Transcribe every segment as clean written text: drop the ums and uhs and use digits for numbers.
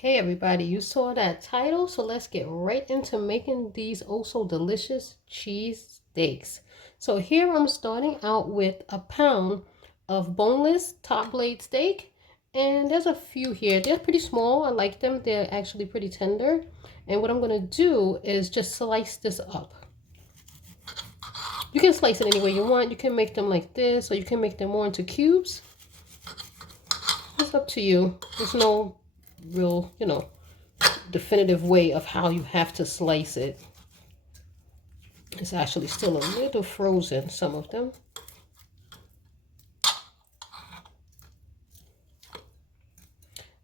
Okay, everybody, you saw that title, so let's get right into making these oh so delicious cheese steaks. So here I'm starting out with a pound of boneless top blade steak, and there's a few here. They're pretty small. I like them. They're actually pretty tender. And what I'm going to do is just slice this up. You can slice it any way you want. You can make them like this, or you can make them more into cubes. It's up to you. There's no real, definitive way of how you have to slice it. It's actually still a little frozen, some of them.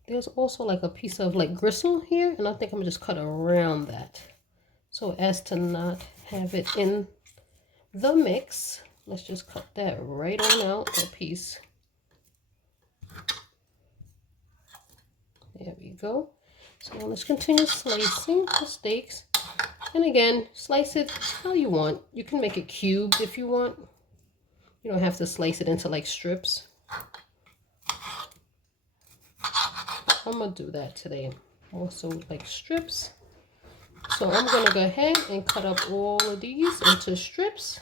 There's also like a piece of like gristle here, and I think I'm gonna just cut around that so as to not have it in the mix. Let's just cut that right on out, that piece. There we go. So let's continue slicing the steaks. And again, slice it how you want. You can make it cubed if you want. You don't have to slice it into like strips. I'm gonna do that today. Also like strips. So I'm gonna go ahead and cut up all of these into strips.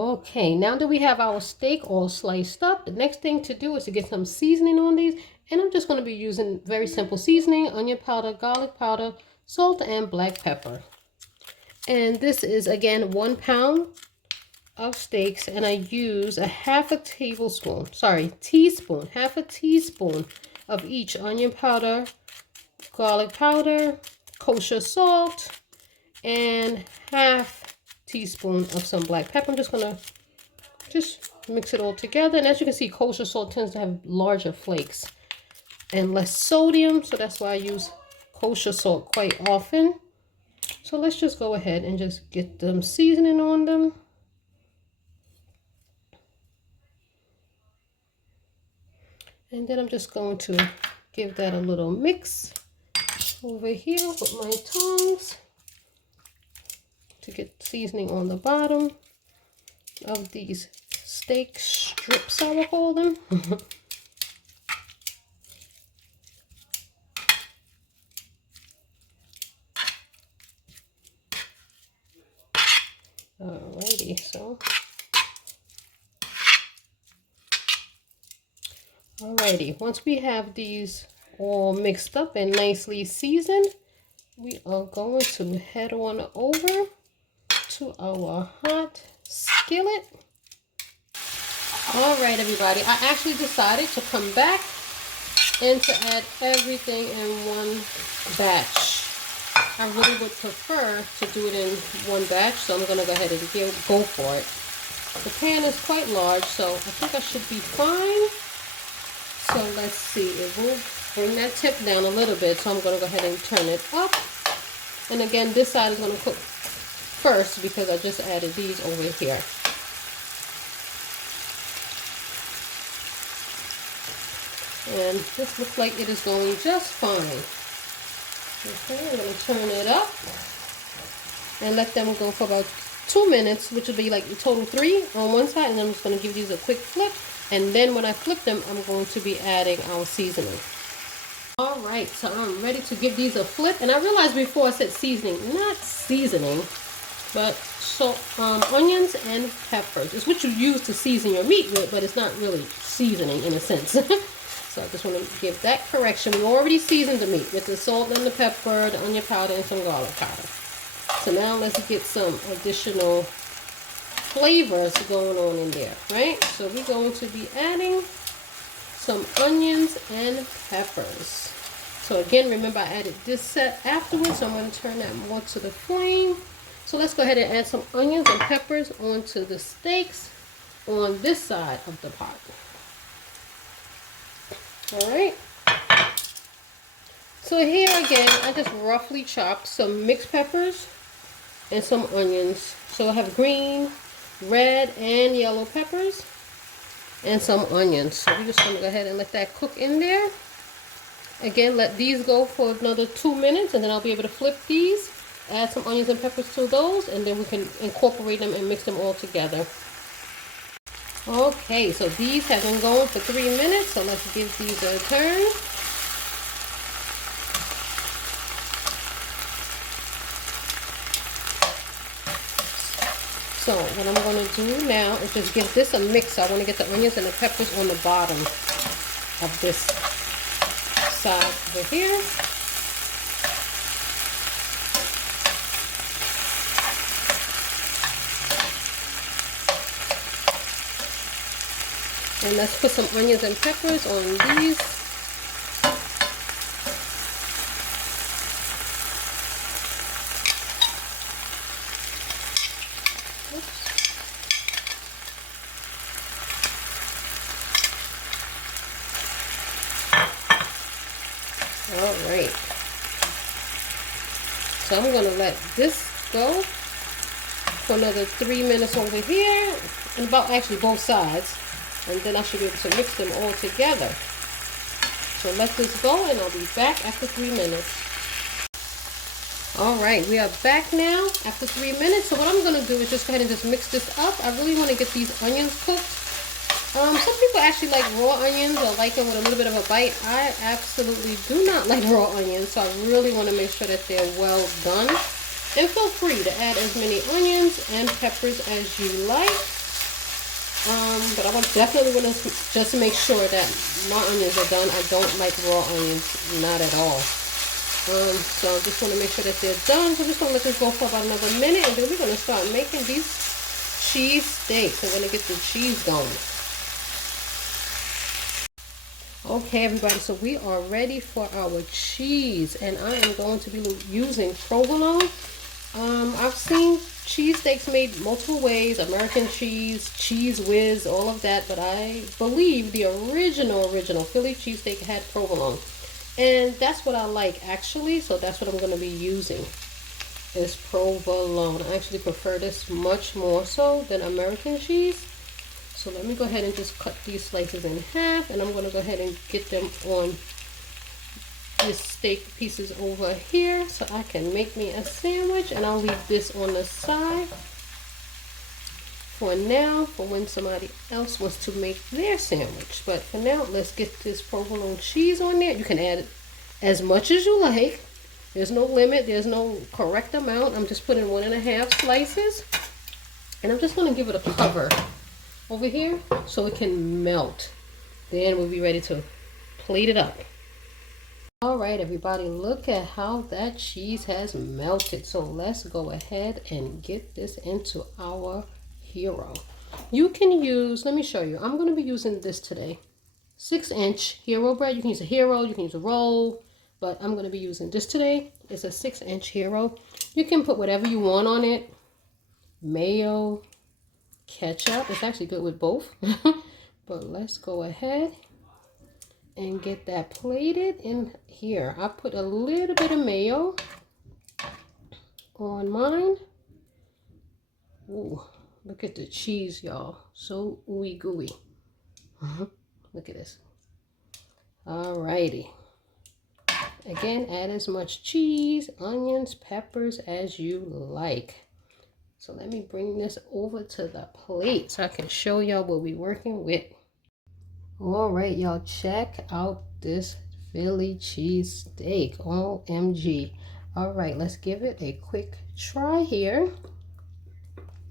Okay, now that we have our steak all sliced up, the next thing to do is to get some seasoning on these. And I'm just going to be using very simple seasoning: onion powder, garlic powder, salt, and black pepper. And this is, again, 1 pound of steaks. And I use half a teaspoon of each onion powder, garlic powder, kosher salt, and half teaspoon of some black pepper. I'm just gonna mix it all together, and as you can see, kosher salt tends to have larger flakes and less sodium, so that's why I use kosher salt quite often. So let's just go ahead and just get them seasoning on them. And then I'm just going to give that a little mix over here with my tongs to get seasoning on the bottom of these steak strips, I will call them. Alrighty, so once we have these all mixed up and nicely seasoned, we are going to head on over to our hot skillet. All right, everybody, I actually decided to come back and to add everything in one batch. I really would prefer to do it in one batch, so I'm going to go ahead and go for it. The pan is quite large, so I think I should be fine. So let's see, it will bring that tip down a little bit, so I'm going to go ahead and turn it up. And again, this side is going to cook first because I just added these over here. And this looks like it is going just fine. Okay, I'm going to turn it up and let them go for about 2 minutes, which will be like a total 3 on one side. And I'm just going to give these a quick flip. And then when I flip them, I'm going to be adding our seasoning. All right, so I'm ready to give these a flip. And I realized before I said seasoning, not seasoning, but onions and peppers. It's what you use to season your meat with, but it's not really seasoning in a sense. So I just want to give that correction. We already seasoned the meat with the salt and the pepper, the onion powder, and some garlic powder. So now let's get some additional flavors going on in there, right? So we're going to be adding some onions and peppers. So again, remember I added this set afterwards, so I'm going to turn that more to the flame. So let's go ahead and add some onions and peppers onto the steaks on this side of the pot. Alright. So here again, I just roughly chopped some mixed peppers and some onions. So I have green, red, and yellow peppers and some onions. So we're just going to go ahead and let that cook in there. Again, let these go for another 2 minutes, and then I'll be able to flip these, add some onions and peppers to those, and then we can incorporate them and mix them all together. Okay, so these have been going for 3 minutes, so let's give these a turn. So what I'm going to do now is just give this a mix. I want to get the onions and the peppers on the bottom of this side over here. And let's put some onions and peppers on these. Alright. So I'm going to let this go for another 3 minutes over here, and about actually both sides, and then I should be able to mix them all together. So let this go, and I'll be back after 3 minutes. Alright, we are back now after 3 minutes. So what I'm going to do is just go ahead and just mix this up. I really want to get these onions cooked. Some people actually like raw onions or like them with a little bit of a bite. I absolutely do not like raw onions, so I really want to make sure that they're well done. And feel free to add as many onions and peppers as you like. But I definitely want to just make sure that my onions are done. I don't like raw onions, not at all. So I just want to make sure that they're done. So I'm just going to let this go for about another minute, and then we're going to start making these cheese steaks. I'm going to get the cheese going. Okay, everybody, so we are ready for our cheese, and I am going to be using provolone. I've seen cheesesteaks made multiple ways, American cheese, cheese whiz, all of that, but I believe the original Philly cheesesteak had provolone, and that's what I like actually, so that's what I'm going to be using is provolone. I actually prefer this much more so than American cheese. So let me go ahead and just cut these slices in half, and I'm going to go ahead and get them on this steak pieces over here so I can make me a sandwich, and I'll leave this on the side for now for when somebody else wants to make their sandwich. But for now, let's get this provolone cheese on there. You can add as much as you like. There's no limit. There's no correct amount. I'm just putting 1.5 slices, and I'm just going to give it a cover over here so it can melt. Then we'll be ready to plate it up. Alright, everybody, look at how that cheese has melted. So let's go ahead and get this into our hero. You can use, let me show you, I'm going to be using this today, 6-inch hero bread. You can use a hero, you can use a roll, but I'm going to be using this today. It's a 6-inch hero. You can put whatever you want on it. Mayo, ketchup. It's actually good with both. But let's go ahead and get that plated in here. I put a little bit of mayo on mine. Ooh, look at the cheese, y'all. So ooey gooey. Look at this. Alrighty. Again, add as much cheese, onions, peppers as you like. So let me bring this over to the plate so I can show y'all what we're working with. All right, y'all, check out this Philly cheese steak. OMG. All right, let's give it a quick try here.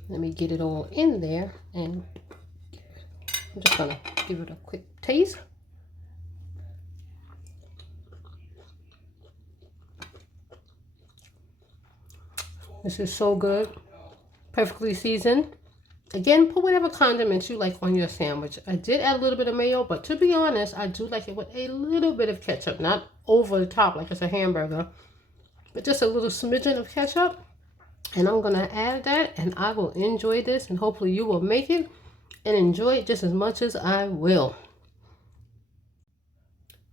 Let me get it all in there, and I'm just gonna give it a quick taste. This is so good. Perfectly seasoned. Again, put whatever condiments you like on your sandwich. I did add a little bit of mayo, but to be honest, I do like it with a little bit of ketchup. Not over the top like it's a hamburger, but just a little smidgen of ketchup. And I'm going to add that, and I will enjoy this, and hopefully you will make it and enjoy it just as much as I will.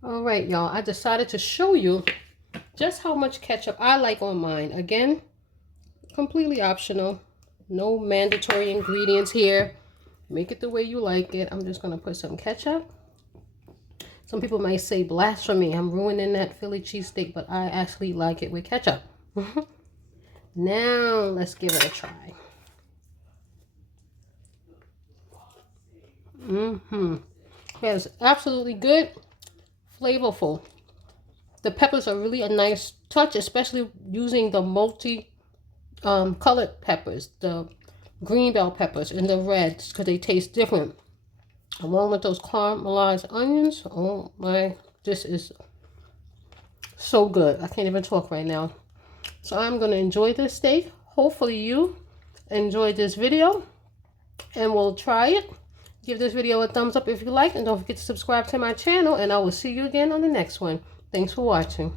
All right, y'all. I decided to show you just how much ketchup I like on mine. Again, completely optional. No mandatory ingredients here. Make it the way you like it. I'm just going to put some ketchup. Some people might say blasphemy. I'm ruining that Philly cheesesteak, but I actually like it with ketchup. Now, let's give it a try. It's absolutely good. Flavorful. The peppers are really a nice touch, especially using the multi colored peppers, the green bell peppers and the reds, because they taste different. Along with those caramelized onions. Oh my, this is so good. I can't even talk right now. So I'm going to enjoy this steak. Hopefully you enjoyed this video and will try it. Give this video a thumbs up if you like, and don't forget to subscribe to my channel, and I will see you again on the next one. Thanks for watching.